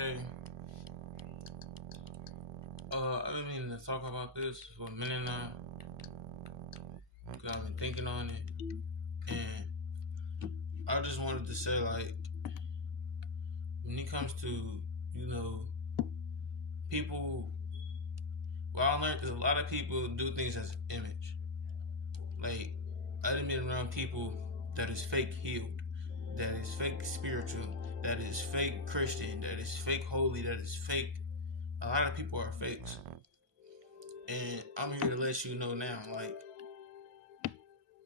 Hey, I've been meaning to talk about this for a minute now because I've been thinking on it, and I just wanted to say, like, when it comes to, you know, people, what I learned is a lot of people do things as an image. Like, I've been around people that is fake healed, that is fake spiritual, that is fake Christian, that is fake holy, that is fake. A lot of people are fakes, and I'm here to let you know now, like,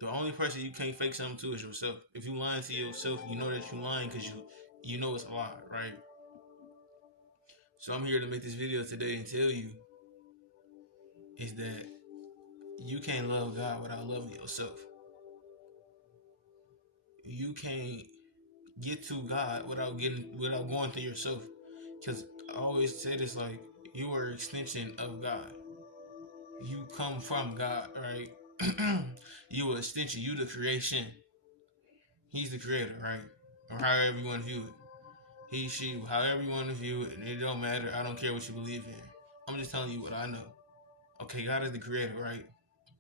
the only person you can't fake something to is yourself. If you lying to yourself, you know that you're lying because you know it's a lie, right? So I'm here to make this video today and tell you is that you can't love God without loving yourself. You can't get to God without going through yourself. Because I always say this, like, you are an extension of God. You come from God, right? You an extension. You the creation. He's the creator, right? Or however you want to view it. He, she, however you want to view it, and it don't matter. I don't care what you believe in. I'm just telling you what I know. Okay, God is the creator, right?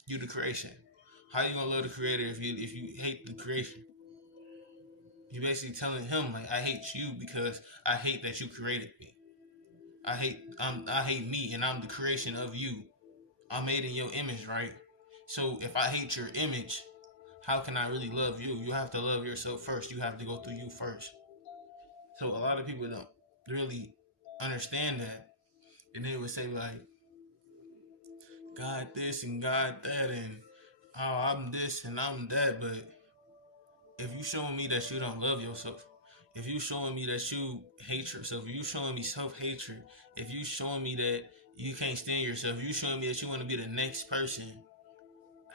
You the creation. How you gonna love the creator if you hate the creation? You basically telling him, like, I hate you because I hate that you created me. I hate me and I'm the creation of you. I'm made in your image, right? So if I hate your image, how can I really love you? You have to love yourself first. You have to go through you first. So a lot of people don't really understand that. And they would say, like, God this and God that, and oh, I'm this and I'm that. But if you showing me that you don't love yourself, if you showing me that you hate yourself, if you showing me self-hatred, if you showing me that you can't stand yourself, if you showing me that you want to be the next person,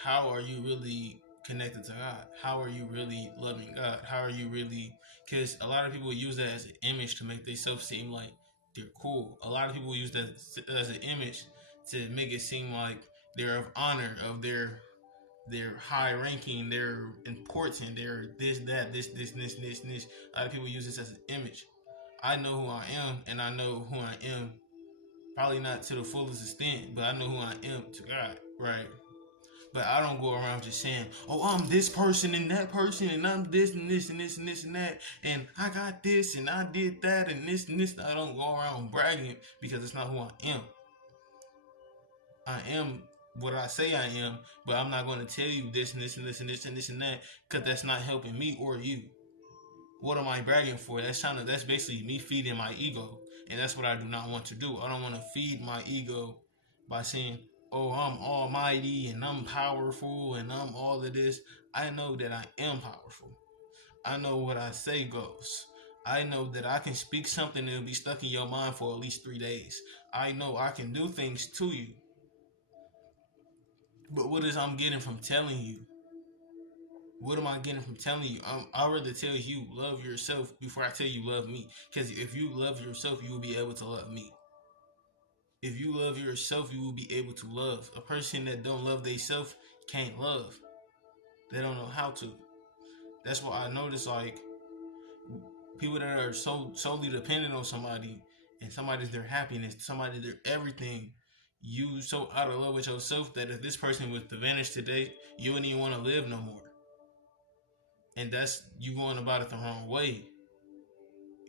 how are you really connected to God? How are you really loving God? How are you really? Because a lot of people use that as an image to make themselves seem like they're cool. A lot of people use that as an image to make it seem like they're of honor, of their high ranking, they're important, they're this, that, this. A lot of people use this as an image. I know who I am, and I know who I am. Probably not to the fullest extent, but I know who I am to God, right? But I don't go around just saying, oh, I'm this person and that person, and I'm this and this and this and this and that, and I got this and I did that and this and this. I don't go around bragging because it's not who I am. I am what I say I am, but I'm not going to tell you this and this and this and this and this and that because that's not helping me or you. What am I bragging for? That's basically me feeding my ego, and that's what I do not want to do. I don't want to feed my ego by saying, oh, I'm almighty and I'm powerful and I'm all of this. I know that I am powerful. I know what I say goes. I know that I can speak something and it'll be stuck in your mind for at least 3 days. I know I can do things to you. But what is I'm getting from telling you? What am I getting from telling you? I'd rather tell you love yourself before I tell you love me. Because if you love yourself, you will be able to love me. If you love yourself, you will be able to love. A person that don't love themselves can't love. They don't know how to. That's why I notice, like, people that are solely dependent on somebody, and somebody's their happiness, somebody's their everything. You so out of love with yourself that if this person was to vanish today, you wouldn't even want to live no more. And that's you going about it the wrong way.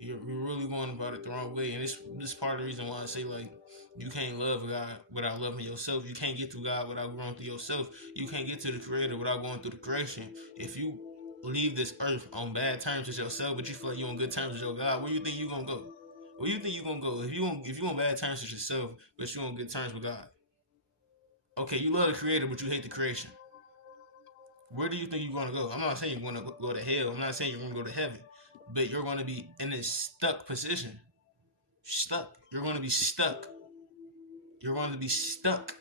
You're really going about it the wrong way. And this part of the reason why I say, like, you can't love God without loving yourself. You can't get to God without going through yourself. You can't get to the creator without going through the creation. If you leave this earth on bad terms with yourself, but you feel like you're on good terms with your God, where you think you gonna go? Where you think you gonna go? If you on bad terms with yourself, but you on good terms with God. Okay, you love the creator, but you hate the creation. Where do you think you're gonna go? I'm not saying you're gonna go to hell. I'm not saying you're gonna go to heaven. But you're going to be in a stuck position. Stuck. You're going to be stuck. You're going to be stuck.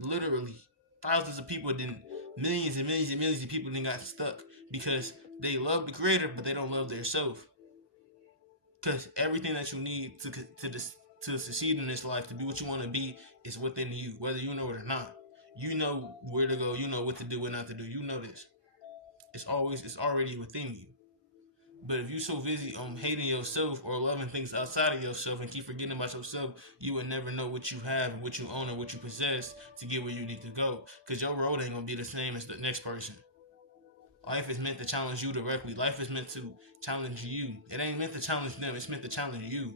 Literally. Thousands of people didn't, millions and millions and millions of people didn't got stuck because they love the creator, but they don't love their self. Because everything that you need to succeed in this life, to be what you want to be, is within you, whether you know it or not. You know where to go. You know what to do, what not to do. You know this. It's already within you. But if you're so busy on hating yourself or loving things outside of yourself and keep forgetting about yourself, you will never know what you have and what you own or what you possess to get where you need to go. Because your road ain't going to be the same as the next person. Life is meant to challenge you directly. Life is meant to challenge you. It ain't meant to challenge them. It's meant to challenge you.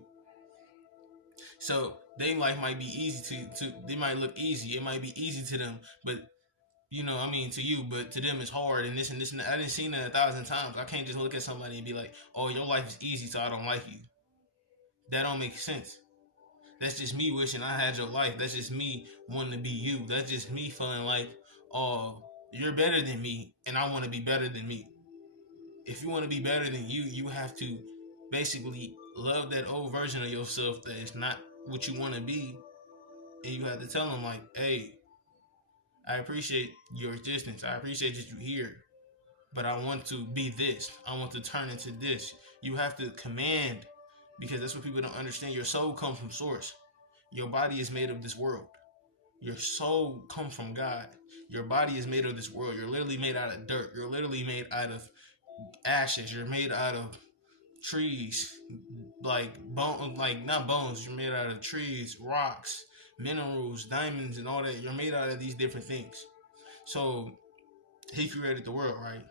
So their life might be easy to they might look easy. It might be easy to them, but to you, but to them it's hard and this and this and that. I didn't see that 1,000 times. I can't just look at somebody and be like, oh, your life is easy, so I don't like you. That don't make sense. That's just me wishing I had your life. That's just me wanting to be you. That's just me feeling like, oh, you're better than me, and I want to be better than me. If you want to be better than you, you have to basically love that old version of yourself that is not what you want to be, and you have to tell them like, hey, I appreciate your existence. I appreciate that you're here, but I want to be this. I want to turn into this. You have to command, because that's what people don't understand. Your soul comes from source. Your body is made of this world. Your soul comes from God. Your body is made of this world. You're literally made out of dirt. You're literally made out of ashes. You're made out of trees, like bone, like not bones. You're made out of trees, rocks, minerals, diamonds, and all that. You're made out of these different things. So he created the world, right?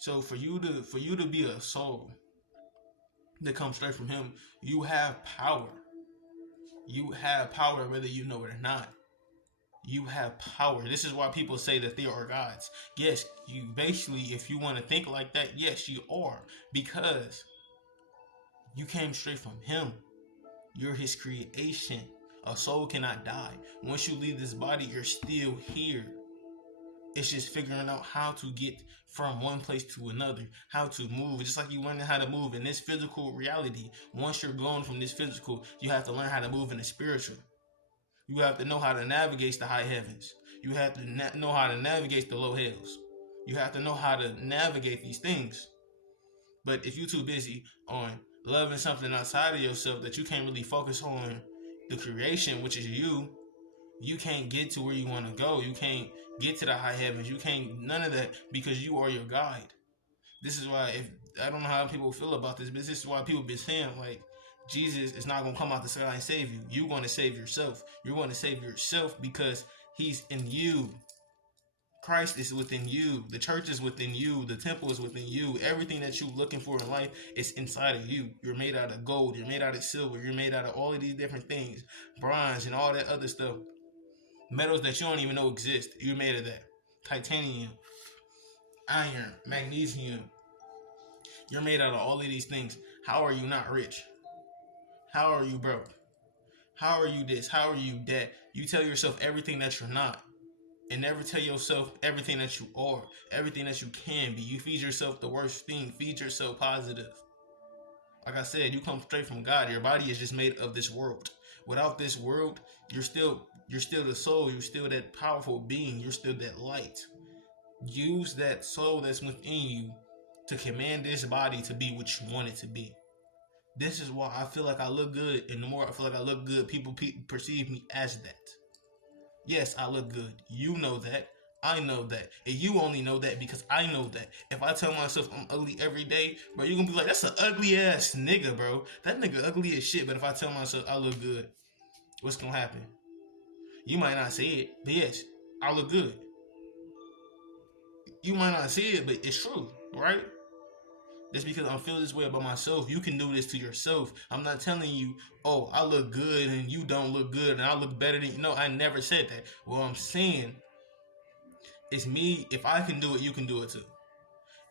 So for you to be a soul that comes straight from him, you have power. You have power whether you know it or not. You have power. This is why people say that they are gods. Yes, you basically, if you want to think like that, yes, you are. Because you came straight from him. You're his creation. A soul cannot die. Once you leave this body, you're still here. It's just figuring out how to get from one place to another, how to move. Just like you learning how to move in this physical reality. Once you're gone from this physical, you have to learn how to move in the spiritual. You have to know how to navigate the high heavens. You have to know how to navigate the low hells. You have to know how to navigate these things. But if you're too busy on loving something outside of yourself that you can't really focus on the creation, which is you, you can't get to where you want to go. You can't get to the high heavens. You can't, none of that, because you are your guide. This is why, if I don't know how people feel about this, but this is why people be saying, like, Jesus is not going to come out the sky and save you. You're going to save yourself. You're going to save yourself because he's in you. Christ is within you. The church is within you. The temple is within you. Everything that you're looking for in life is inside of you. You're made out of gold. You're made out of silver. You're made out of all of these different things. Bronze and all that other stuff. Metals that you don't even know exist. You're made of that. Titanium, iron, magnesium. You're made out of all of these things. How are you not rich? How are you broke? How are you this? How are you that? You tell yourself everything that you're not. And never tell yourself everything that you are. Everything that you can be. You feed yourself the worst thing. Feed yourself positive. Like I said, you come straight from God. Your body is just made of this world. Without this world, you're still the soul. You're still that powerful being. You're still that light. Use that soul that's within you to command this body to be what you want it to be. This is why I feel like I look good, and the more I feel like I look good, people perceive me as that. Yes, I look good. You know that. I know that. And you only know that because I know that. If I tell myself I'm ugly every day, bro, you're gonna be like, that's an ugly ass nigga, bro. That nigga ugly as shit. But if I tell myself I look good, what's gonna happen? You might not see it, but yes, I look good. You might not see it, but it's true, right? Just because I feel this way about myself, you can do this to yourself. I'm not telling you, oh, I look good and you don't look good and I look better than you. No, I never said that. What I'm saying is me, if I can do it, you can do it too.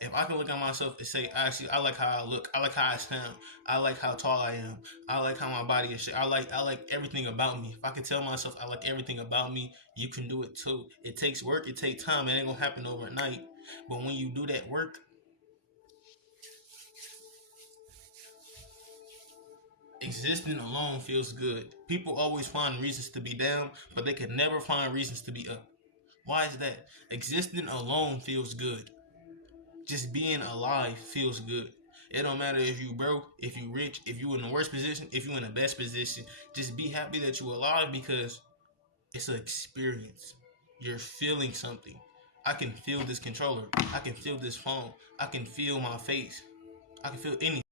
If I can look at myself and say, actually, I like how I look, I like how I sound, I like how tall I am, I like how my body is shaped, I like everything about me. If I can tell myself I like everything about me, you can do it too. It takes work, it takes time, it ain't gonna happen overnight. But when you do that work, existing alone feels good. People always find reasons to be down, but they can never find reasons to be up. Why is that? Existing alone feels good. Just being alive feels good. It don't matter if you broke, if you rich, if you in the worst position, if you in the best position. Just be happy that you alive because it's an experience. You're feeling something. I can feel this controller. I can feel this phone. I can feel my face. I can feel anything.